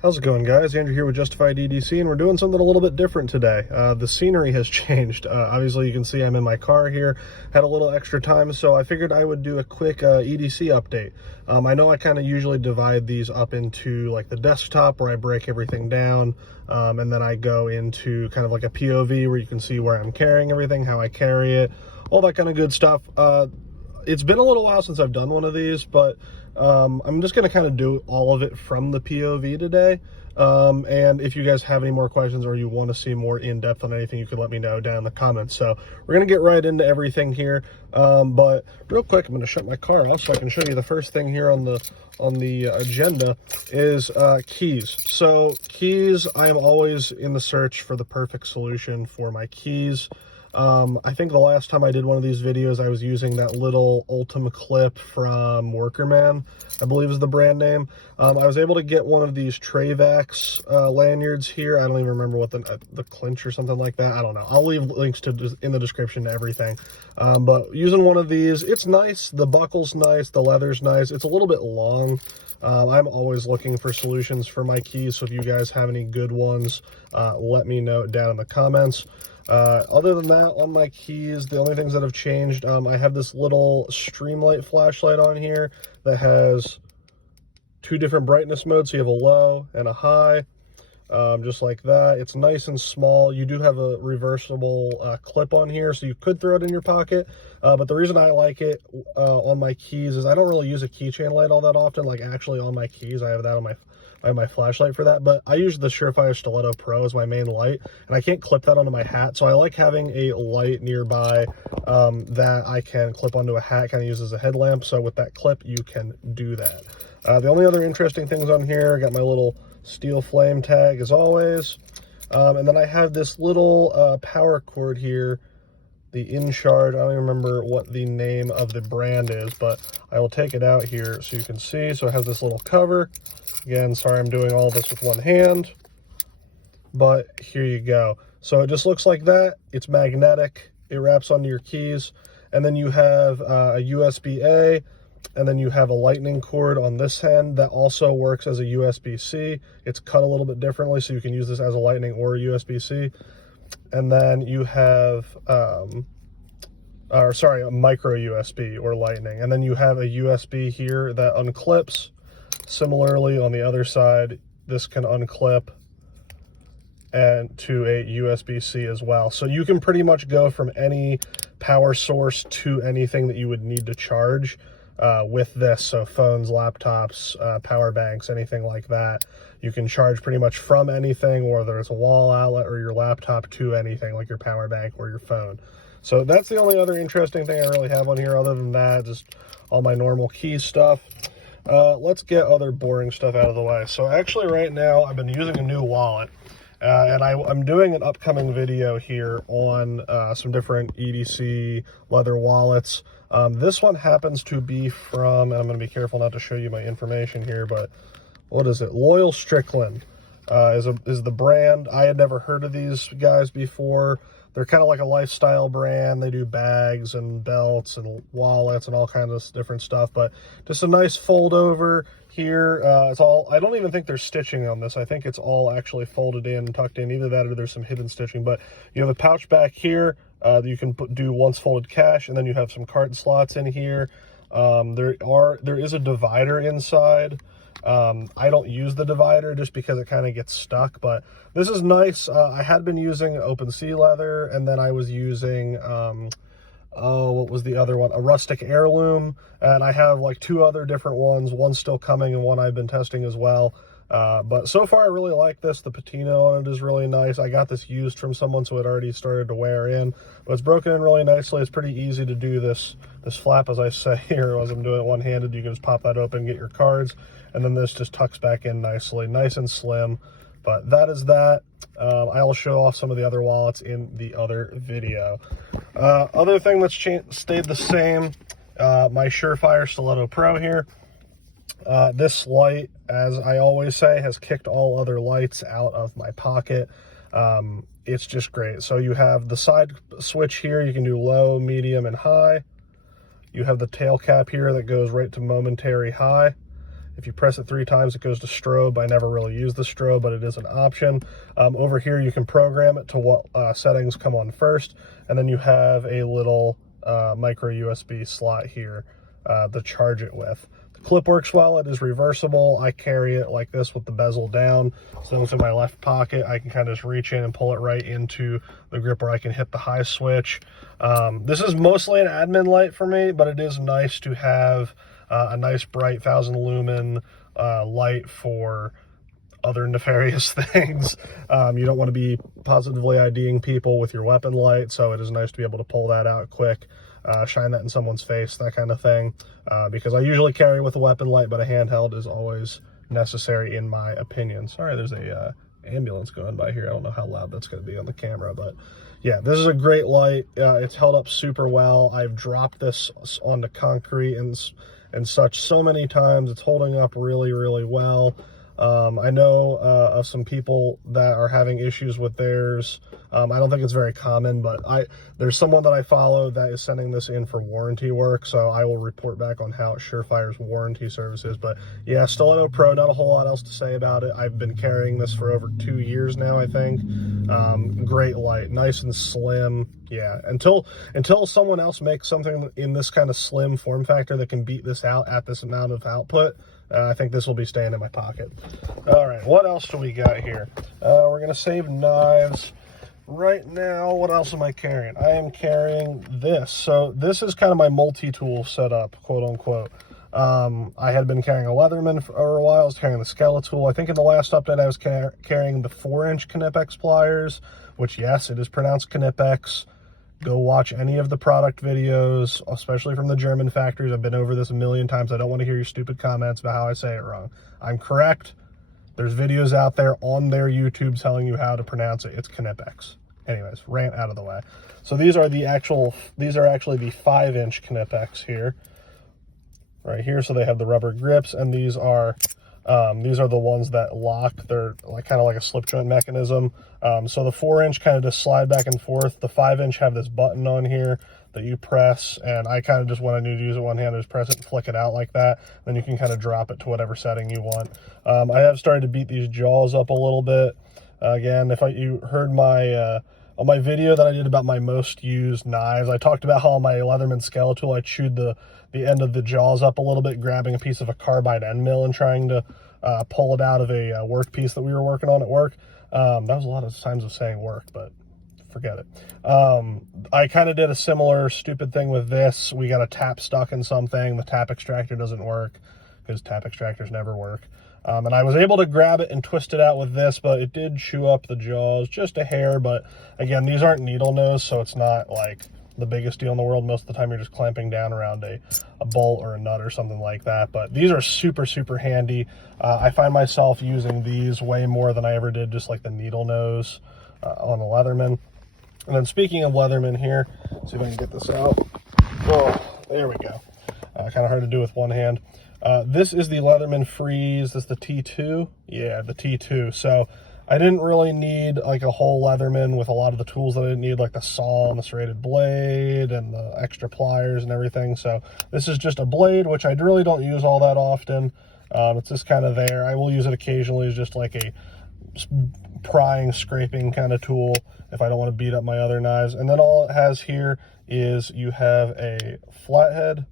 How's it going, guys? Andrew here with Justified EDC, and we're doing something a little bit different today. The scenery has changed. Obviously, you can see I'm in my car here. Had a little extra time, so I figured I would do a quick EDC update. I know I kind of usually divide these up into like the desktop where I break everything down, and then I go into kind of like a POV where you can see where I'm carrying everything, how I carry it, all that kind of good stuff. It's been a little while since I've done one of these, but I'm just going to kind of do all of it from the POV today. And if you guys have any more questions or you want to see more in-depth on anything, you can let me know down in the comments. So we're going to get right into everything here. But real quick, I'm going to shut my car off so I can show you the first thing here on the agenda is keys. So keys, I am always in the search for the perfect solution for my keys. I think the last time I did one of these videos, I was using that little Ultima clip from Workerman, I believe is the brand name. I was able to get one of these Trayvax lanyards here. I don't even remember what the clinch or something like that. I don't know. I'll leave links in the description to everything. But using one of these, it's nice. The buckle's nice. The leather's nice. It's a little bit long. I'm always looking for solutions for my keys, so if you guys have any good ones, let me know down in the comments. Other than that, on my keys, the only things that have changed, I have this little Streamlight flashlight on here that has two different brightness modes. So you have a low and a high, just like that. It's nice and small. You do have a reversible clip on here, so you could throw it in your pocket. But the reason I like it on my keys is I don't really use a keychain light all that often, like actually on my keys. I have that on my flashlight for that, but I use the Surefire Stiletto Pro as my main light, and I can't clip that onto my hat, so I like having a light nearby that I can clip onto a hat, kind of use as a headlamp. So with that clip, you can do that. The only other interesting things on here, I got my little steel flame tag as always, and then I have this little power cord here, the inCharge. I don't even remember what the name of the brand is, but I will take it out here so you can see. So it has this little cover. Again, sorry I'm doing all this with one hand, but here you go. So it just looks like that. It's magnetic. It wraps onto your keys, and then you have a USB-A, and then you have a lightning cord on this end that also works as a USB-C. It's cut a little bit differently, so you can use this as a lightning or a USB-C. And then you have, a micro USB or lightning. And then you have a USB here that unclips. Similarly, on the other side, this can unclip and to a USB-C as well. So you can pretty much go from any power source to anything that you would need to charge with this. So phones, laptops, power banks, anything like that. You can charge pretty much from anything, whether it's a wall outlet or your laptop, to anything like your power bank or your phone. So that's the only other interesting thing I really have on here. Other than that, just all my normal key stuff. Let's get other boring stuff out of the way. So actually right now I've been using a new wallet, and I'm doing an upcoming video here on some different EDC leather wallets. This one happens to be from, and I'm going to be careful not to show you my information here, but what is it? Loyal Stricklin is the brand. I had never heard of these guys before. They're kind of like a lifestyle brand. They do bags and belts and wallets and all kinds of different stuff, but just a nice fold over here. It's all, I don't even think there's stitching on this. I think it's all actually folded in and tucked in. Either that or there's some hidden stitching, but you have a pouch back here. You can do once folded cash, and then you have some carton slots in here. There is a divider inside. I don't use the divider just because it kind of gets stuck, but this is nice. I had been using open sea leather, and then I was using, what was the other one? A rustic heirloom, and I have like two other different ones. One's still coming and one I've been testing as well. But so far I really like this. The patina on it is really nice. I got this used from someone, so it already started to wear in, but it's broken in really nicely. It's pretty easy to do this flap, as I say here, as I'm doing it one-handed. You can just pop that open, get your cards, and then this just tucks back in nicely, nice and slim. But that is that. I'll show off some of the other wallets in the other video. Other thing that's stayed the same, my Surefire Stiletto Pro here. This light, as I always say, has kicked all other lights out of my pocket. It's just great. So you have the side switch here. You can do low, medium, and high. You have the tail cap here that goes right to momentary high. If you press it 3 times, it goes to strobe. I never really use the strobe, but it is an option. Over here, you can program it to what settings come on first, and then you have a little micro USB slot here to charge it with. The clip works well. It is reversible. I carry it like this with the bezel down. So it's in my left pocket. I can kind of just reach in and pull it right into the grip where I can hit the high switch. This is mostly an admin light for me, but it is nice to have a nice bright 1000 lumen light for other nefarious things. You don't want to be positively IDing people with your weapon light, so it is nice to be able to pull that out quick, shine that in someone's face, that kind of thing, because I usually carry with a weapon light, but a handheld is always necessary in my opinion. Sorry, there's a ambulance going by here. I don't know how loud that's going to be on the camera, but yeah, this is a great light. It's held up super well. I've dropped this onto concrete and such so many times. It's holding up really, really well. I know of some people that are having issues with theirs. I don't think it's very common, but there's someone that I follow that is sending this in for warranty work, so I will report back on how Surefire's warranty service is. But yeah, Stiletto Pro, not a whole lot else to say about it. I've been carrying this for over 2 years now, I think. Great light, nice and slim. Yeah, until someone else makes something in this kind of slim form factor that can beat this out at this amount of output, I think this will be staying in my pocket. All right, what else do we got here? We're going to save knives. Right now, what else am I carrying? I am carrying this. So this is kind of my multi-tool setup, quote unquote. I had been carrying a Leatherman for a while. I was carrying the Skeletal. I think in the last update, I was carrying the 4-inch Knipex pliers, which, yes, it is pronounced Knipex. Go watch any of the product videos, especially from the German factories. I've been over this a million times. I don't want to hear your stupid comments about how I say it wrong. I'm correct. There's videos out there on their YouTube telling you how to pronounce it. It's Knipex. Anyways, rant out of the way. So these are actually the 5-inch Knipex here. Right here, so they have the rubber grips, and these are the ones that lock. They're kind of like a slip joint mechanism. So the 4-inch kind of just slide back and forth. The 5-inch have this button on here that you press, and I kind of just, when I need to use it one hand, I just press it and flick it out like that. Then you can kind of drop it to whatever setting you want. I have started to beat these jaws up a little bit. Again, if you heard my on my video that I did about my most used knives, I talked about how on my Leatherman Skeletal I chewed the end of the jaws up a little bit, grabbing a piece of a carbide end mill and trying to pull it out of a work piece that we were working on at work. That was a lot of times of saying work, but forget it. I kind of did a similar stupid thing with this. We got a tap stuck in something. The tap extractor doesn't work because tap extractors never work. And I was able to grab it and twist it out with this, but it did chew up the jaws just a hair. But again, these aren't needle nose, so it's not like the biggest deal in the world. Most of the time you're just clamping down around a bolt or a nut or something like that. But these are super, super handy. I find myself using these way more than I ever did just like the needle nose on the Leatherman. And then speaking of Leatherman here, see if I can get this out. Oh, there we go. Kind of hard to do with one hand. This is the Leatherman Free, is this the T2? Yeah, the T2. So I didn't really need like a whole Leatherman with a lot of the tools that I didn't need, like the saw and the serrated blade and the extra pliers and everything. So this is just a blade, which I really don't use all that often. It's just kind of there. I will use it occasionally as just like a prying, scraping kind of tool if I don't want to beat up my other knives. And then all it has here is you have a flathead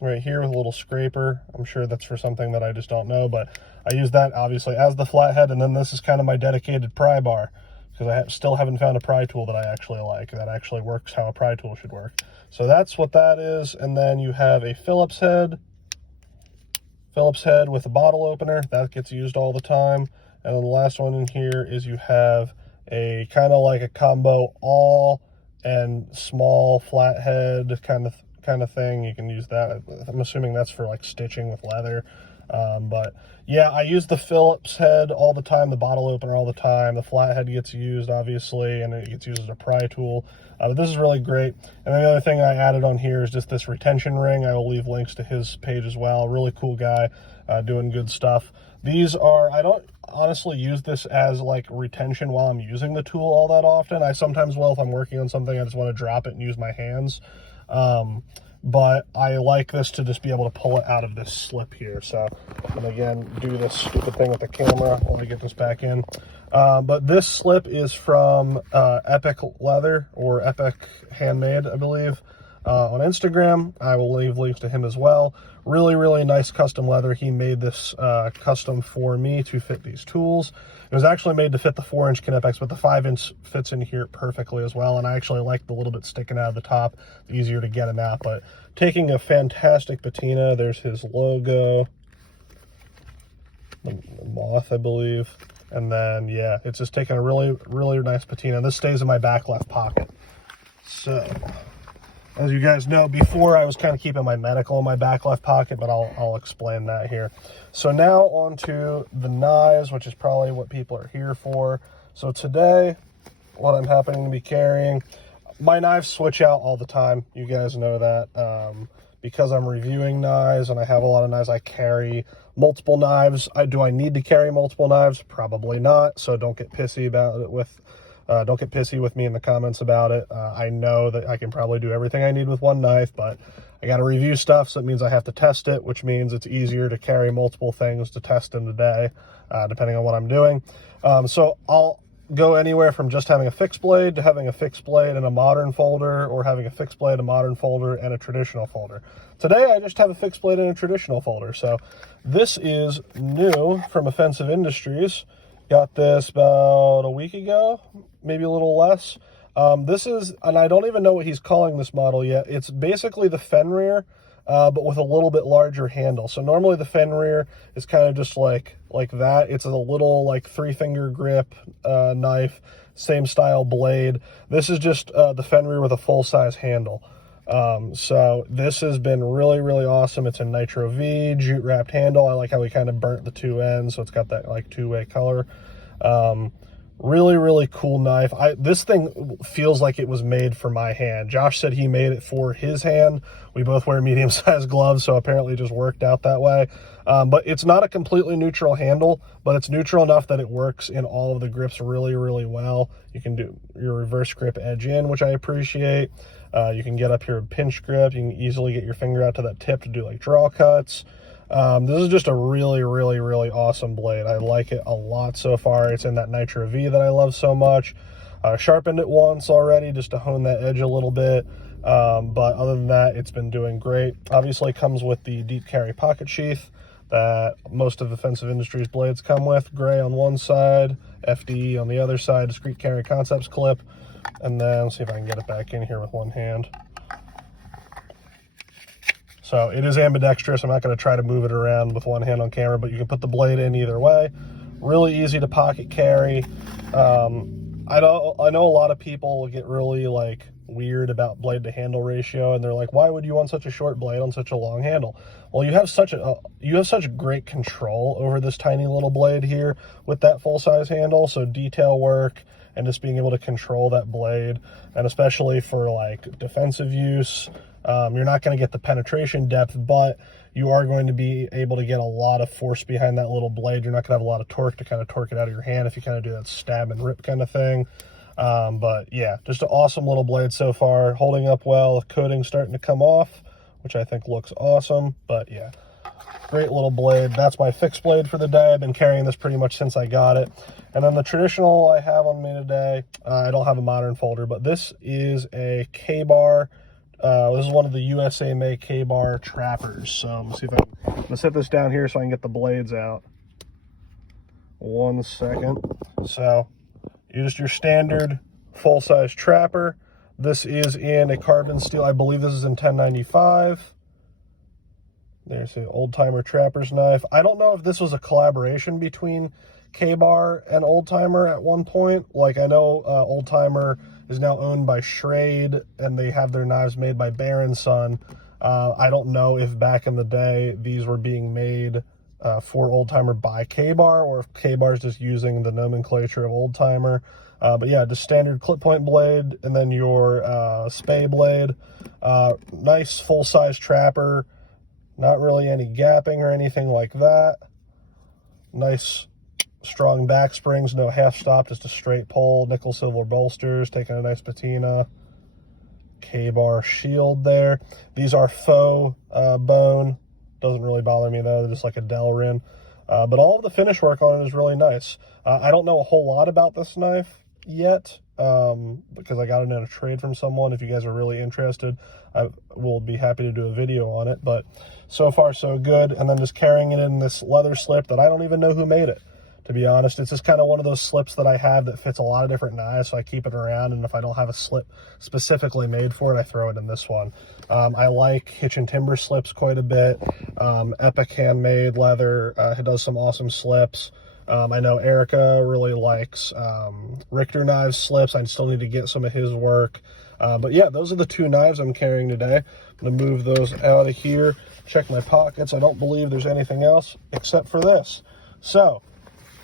right here with a little scraper. I'm sure that's for something that I just don't know, but I use that obviously as the flathead. And then this is kind of my dedicated pry bar, because I still haven't found a pry tool that I actually like, that actually works how a pry tool should work. So that's what that is. And then you have a Phillips head with a bottle opener that gets used all the time. And then the last one in here is you have a kind of like a combo all and small flathead kind of thing. You can use that. I'm assuming that's for like stitching with leather. But yeah, I use the Phillips head all the time, the bottle opener all the time. The flathead gets used obviously, and it gets used as a pry tool. But this is really great. And then the other thing I added on here is just this retention ring. I will leave links to his page as well. Really cool guy, doing good stuff. These are, I don't honestly use this as like retention while I'm using the tool all that often. I sometimes will if I'm working on something, I just want to drop it and use my hands. but I like this to just be able to pull it out of this slip here. So I'm gonna again do this stupid thing with the camera while I get this back in. But this slip is from Epoch Leather, or Epoch Handmade, I believe, on Instagram. I will leave links to him as well. Really, really nice custom leather. He made this custom for me to fit these tools. It was actually made to fit the 4-inch Knipex, but the 5-inch fits in here perfectly as well. And I actually like the little bit sticking out of the top, easier to get them out. But taking a fantastic patina, there's his logo, the moth, I believe. And then, yeah, it's just taking a really, really nice patina. This stays in my back left pocket. So, as you guys know, before I was kind of keeping my medical in my back left pocket, but I'll explain that here. So now on to the knives, which is probably what people are here for. So today, what I'm happening to be carrying, my knives switch out all the time. You guys know that. Because I'm reviewing knives and I have a lot of knives, I carry multiple knives. Do I need to carry multiple knives? Probably not. So don't get pissy about it with don't get pissy with me in the comments about it. I know that I can probably do everything I need with one knife, but I got to review stuff, so it means I have to test it, which means it's easier to carry multiple things to test in the day, depending on what I'm doing. So I'll go anywhere from just having a fixed blade to having a fixed blade and a modern folder, or having a fixed blade, a modern folder, and a traditional folder. Today, I just have a fixed blade and a traditional folder. So this is new from Offensive Industries. Got this about a week ago, maybe a little less. This is, and I don't even know what he's calling this model yet. It's basically the Fenrir, but with a little bit larger handle. So normally the Fenrir is kind of just like that. It's a little like 3-finger grip knife, same style blade. This is just the Fenrir with a full-size handle. So this has been really, really awesome. It's a Nitro V, jute wrapped handle. I like how we kind of burnt the two ends, so it's got that like two-way color. Really, really cool knife. This thing feels like it was made for my hand. Josh said he made it for his hand. We both wear medium-sized gloves, so apparently it just worked out that way. But it's not a completely neutral handle, but it's neutral enough that it works in all of the grips really, really well. You can do your reverse grip edge in, which I appreciate. You can get up here with pinch grip. You can easily get your finger out to that tip to do like draw cuts. This is just a really, really, really awesome blade. I like it a lot so far. It's in that Nitro V that I love so much. Sharpened it once already just to hone that edge a little bit. But other than that, it's been doing great. Obviously comes with the deep carry pocket sheath that most of Offensive Industries blades come with. Gray on one side, FDE on the other side, discrete carry concepts clip. And then let's see if I can get it back in here with one hand. So it is ambidextrous. I'm not going to try to move it around with one hand on camera, but you can put the blade in either way. Really easy to pocket carry. I know a lot of people get really like weird about blade to handle ratio, and they're like, why would you want such a short blade on such a long handle? Well, you have such great control over this tiny little blade here with that full size handle. So detail work and just being able to control that blade, and especially for like defensive use, you're not going to get the penetration depth, but you are going to be able to get a lot of force behind that little blade. You're not going to have a lot of torque to kind of torque it out of your hand if you kind of do that stab and rip kind of thing. But yeah, just an awesome little blade so far, holding up well, coating starting to come off, which I think looks awesome. But yeah, great little blade. That's my fixed blade for the day. I've been carrying this pretty much since I got it. And then the traditional I have on me today, I don't have a modern folder, but this is a Kabar. This is one of the USA made Kabar trappers. So let's see if I'm going to set this down here so I can get the blades out. 1 second. So just your standard full-size trapper. This is in a carbon steel. I believe this is in 1095. There's the old timer trapper's knife. I don't know if this was a collaboration between Kabar and Old Timer at one point. Like, I know Old Timer is now owned by Schrade, and they have their knives made by Baron Son. I don't know if back in the day these were being made for Old Timer by Kabar, or if Kabar's just using the nomenclature of Old Timer. But yeah, just standard clip point blade, and then your spay blade. Nice full-size trapper. Not really any gapping or anything like that. Nice strong back springs, no half stop, just a straight pull. Nickel silver bolsters, taking a nice patina. Kabar shield there. These are faux bone. Doesn't really bother me though, they're just like a Delrin. But all of the finish work on it is really nice. I don't know a whole lot about this knife yet, because I got it in a trade from someone. If you guys are really interested, I will be happy to do a video on it. But so far so good. And then just carrying it in this leather slip that I don't even know who made it, to be honest. It's just kind of one of those slips that I have that fits a lot of different knives, so I keep it around, and if I don't have a slip specifically made for it, I throw it in this one. I like Hitch and Timber slips quite a bit. Epoch Handmade leather, it does some awesome slips. I know Erica really likes Richter knives slips. I still need to get some of his work. But yeah, those are the two knives I'm carrying today. I'm going to move those out of here, check my pockets. I don't believe there's anything else except for this. So,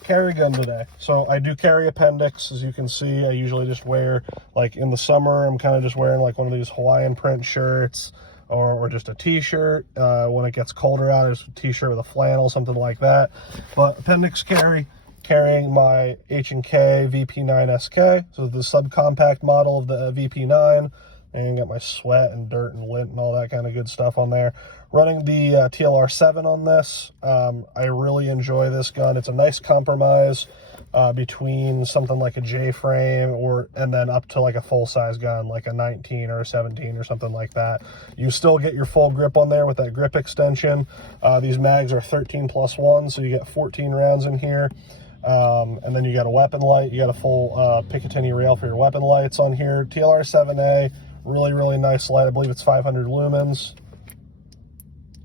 carry gun today. So I do carry appendix, as you can see. I usually just wear, like in the summer, I'm kind of just wearing like one of these Hawaiian print shirts, or just a t-shirt. When it gets colder out, it's a t-shirt with a flannel, something like that. But appendix carry, carrying my H&K VP9 SK, so the subcompact model of the VP9, and got my sweat and dirt and lint and all that kind of good stuff on there. Running the TLR-7 on this. I really enjoy this gun. It's a nice compromise between something like a J-frame and then up to like a full-size gun, like a 19 or a 17 or something like that. You still get your full grip on there with that grip extension. These mags are 13+1, so you get 14 rounds in here. And then you got a weapon light. You got a full Picatinny rail for your weapon lights on here. TLR-7A, really nice light. I believe it's 500 lumens.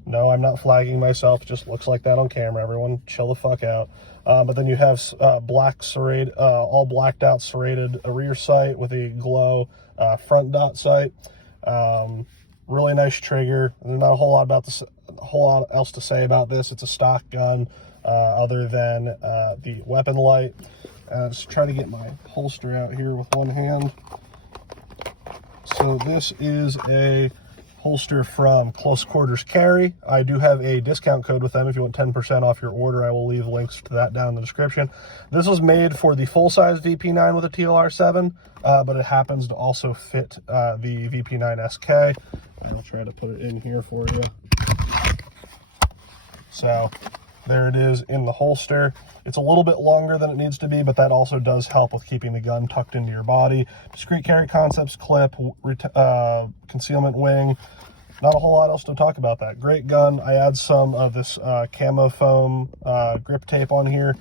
No, I'm not flagging myself. It just looks like that on camera. Everyone chill the fuck out. But then you have black serrated, all blacked out serrated rear sight with a glow front dot sight. Really nice trigger. There's not a whole lot else to say about this. It's a stock gun, other than the weapon light. Just try to get my holster out here with one hand. So this is a holster from Close Quarters Carry. I do have a discount code with them. If you want 10% off your order, I will leave links to that down in the description. This was made for the full-size VP9 with a TLR-7, but it happens to also fit the VP9 SK. I'll try to put it in here for you. So there it is in the holster. It's a little bit longer than it needs to be, but that also does help with keeping the gun tucked into your body. Discreet carry concepts, clip, concealment wing. Not a whole lot else to talk about that. Great gun. I add some of this Camo Foam grip tape on here,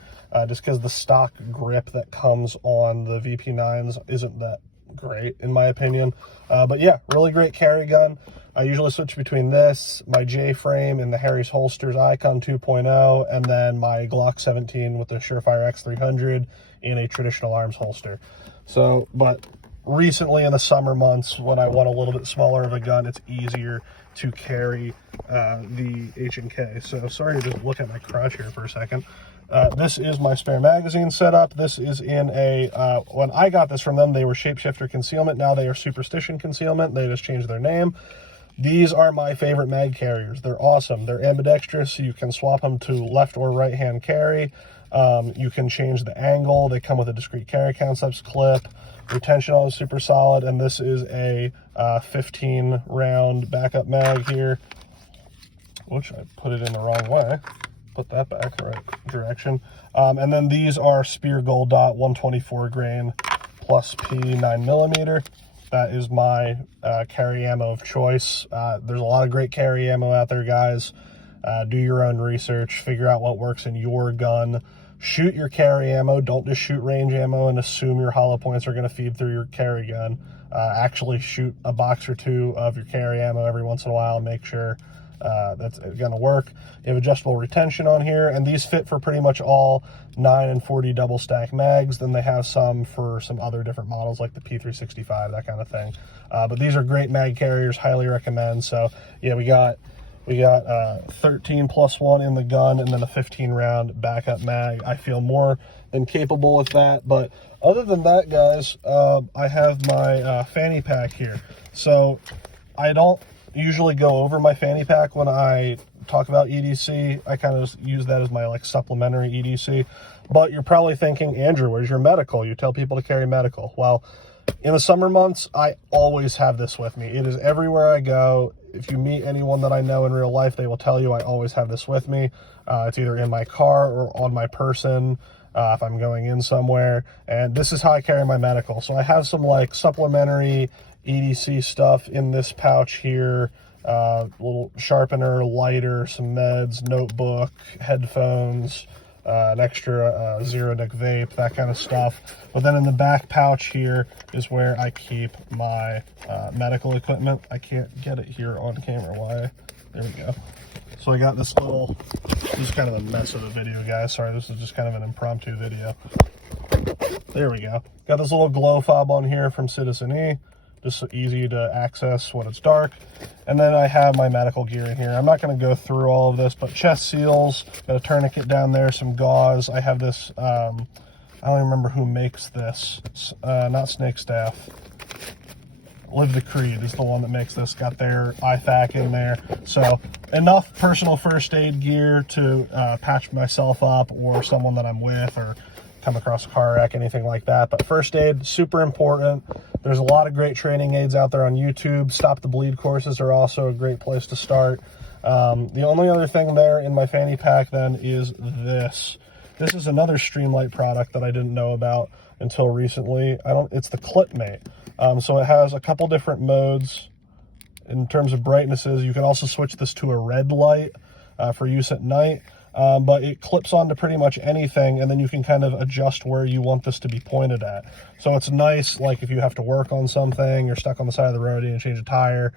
just because the stock grip that comes on the VP9s isn't that great, in my opinion. But yeah, really great carry gun. I usually switch between this, my J-frame, and the Harry's Holsters Icon 2.0, and then my Glock 17 with the Surefire X300 in a traditional arms holster. So, but recently in the summer months, when I want a little bit smaller of a gun, it's easier to carry the H&K. So sorry to just look at my crotch here for a second. This is my spare magazine setup. This is in a, when I got this from them, they were Shapeshifter Concealment. Now they are Superstition Concealment. They just changed their name. These are my favorite mag carriers. They're awesome. They're ambidextrous, so you can swap them to left or right hand carry. You can change the angle. They come with a discrete carry concepts clip. Retention on is super solid, and this is a 15 round backup mag here, which I put it in the wrong way. Put that back the right direction. And then these are Spear Gold Dot 124 grain plus P 9mm. That is my carry ammo of choice. There's a lot of great carry ammo out there, guys. Do your own research, figure out what works in your gun. Shoot your carry ammo. Don't just shoot range ammo and assume your hollow points are going to feed through your carry gun. Actually shoot a box or two of your carry ammo every once in a while and make sure that's going to work. You have adjustable retention on here, and these fit for pretty much all 9 and 40 double stack mags. Then they have some for some other different models like the P365, that kind of thing. But these are great mag carriers, highly recommend. So yeah, we got 13+1 in the gun, and then a 15 round backup mag. I feel more than capable with that. But other than that, guys, I have my Fannypack here. So I don't usually go over my Fannypack when I talk about EDC. I kind of use that as my like supplementary EDC. But you're probably thinking, Andrew, where's your medical? You tell people to carry medical. Well, In the summer months, I always have this with me. It is everywhere I go. If you meet anyone that I know in real life, they will tell you I always have this with me. It's either in my car or on my person if I'm going in somewhere. And this is how I carry my medical. So I have some like supplementary EDC stuff in this pouch here. Little sharpener, lighter, some meds, notebook, headphones, an extra zero nick vape, that kind of stuff. But then in the back pouch here is where I keep my medical equipment. I can't get it here on camera. Why? There we go. So I got this little, this is kind of a mess of a video, guys. Sorry, this is just kind of an impromptu video. There we go. Got this little glow fob on here from Citizen E. Just so easy to access when it's dark. And then I have my medical gear in here. I'm not going to go through all of this, but chest seals, got a tourniquet down there, some gauze. I have this, I don't even remember who makes this. It's, not Snake Staff. Live the Creed is the one that makes this. Got their IFAK in there. So enough personal first aid gear to patch myself up or someone that I'm with, or come across a car wreck, anything like that. But first aid, super important. There's a lot of great training aids out there on YouTube. Stop the Bleed courses are also a great place to start. The only other thing there in my fanny pack then is this. This is another Streamlight product that I didn't know about until recently. It's the Clipmate. So it has a couple different modes in terms of brightnesses. You can also switch this to a red light for use at night. But it clips onto pretty much anything, and then you can kind of adjust where you want this to be pointed at. So it's nice, like if you have to work on something, you're stuck on the side of the road and you change a tire,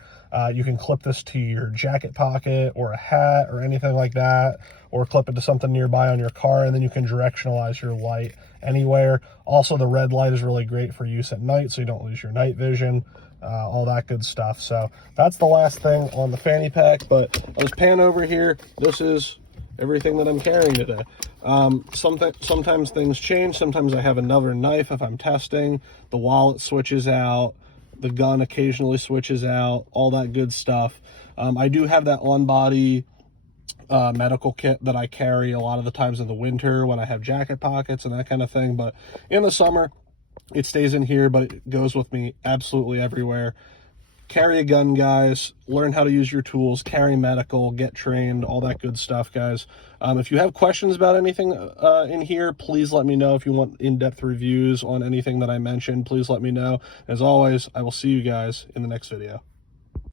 you can clip this to your jacket pocket or a hat or anything like that, or clip it to something nearby on your car, and then you can directionalize your light anywhere. Also, the red light is really great for use at night, so you don't lose your night vision. All that good stuff. So that's the last thing on the fanny pack, but let's pan over here. This is everything that I'm carrying today. Sometimes things change. Sometimes I have another knife if I'm testing. The wallet switches out. The gun occasionally switches out. All that good stuff. I do have that on-body medical kit that I carry a lot of the times in the winter when I have jacket pockets and that kind of thing. But in the summer, it stays in here, but it goes with me absolutely everywhere. Carry a gun, guys. Learn how to use your tools. Carry medical. Get trained. All that good stuff, guys. If you have questions about anything in here, please let me know. If you want in-depth reviews on anything that I mentioned, please let me know. As always, I will see you guys in the next video.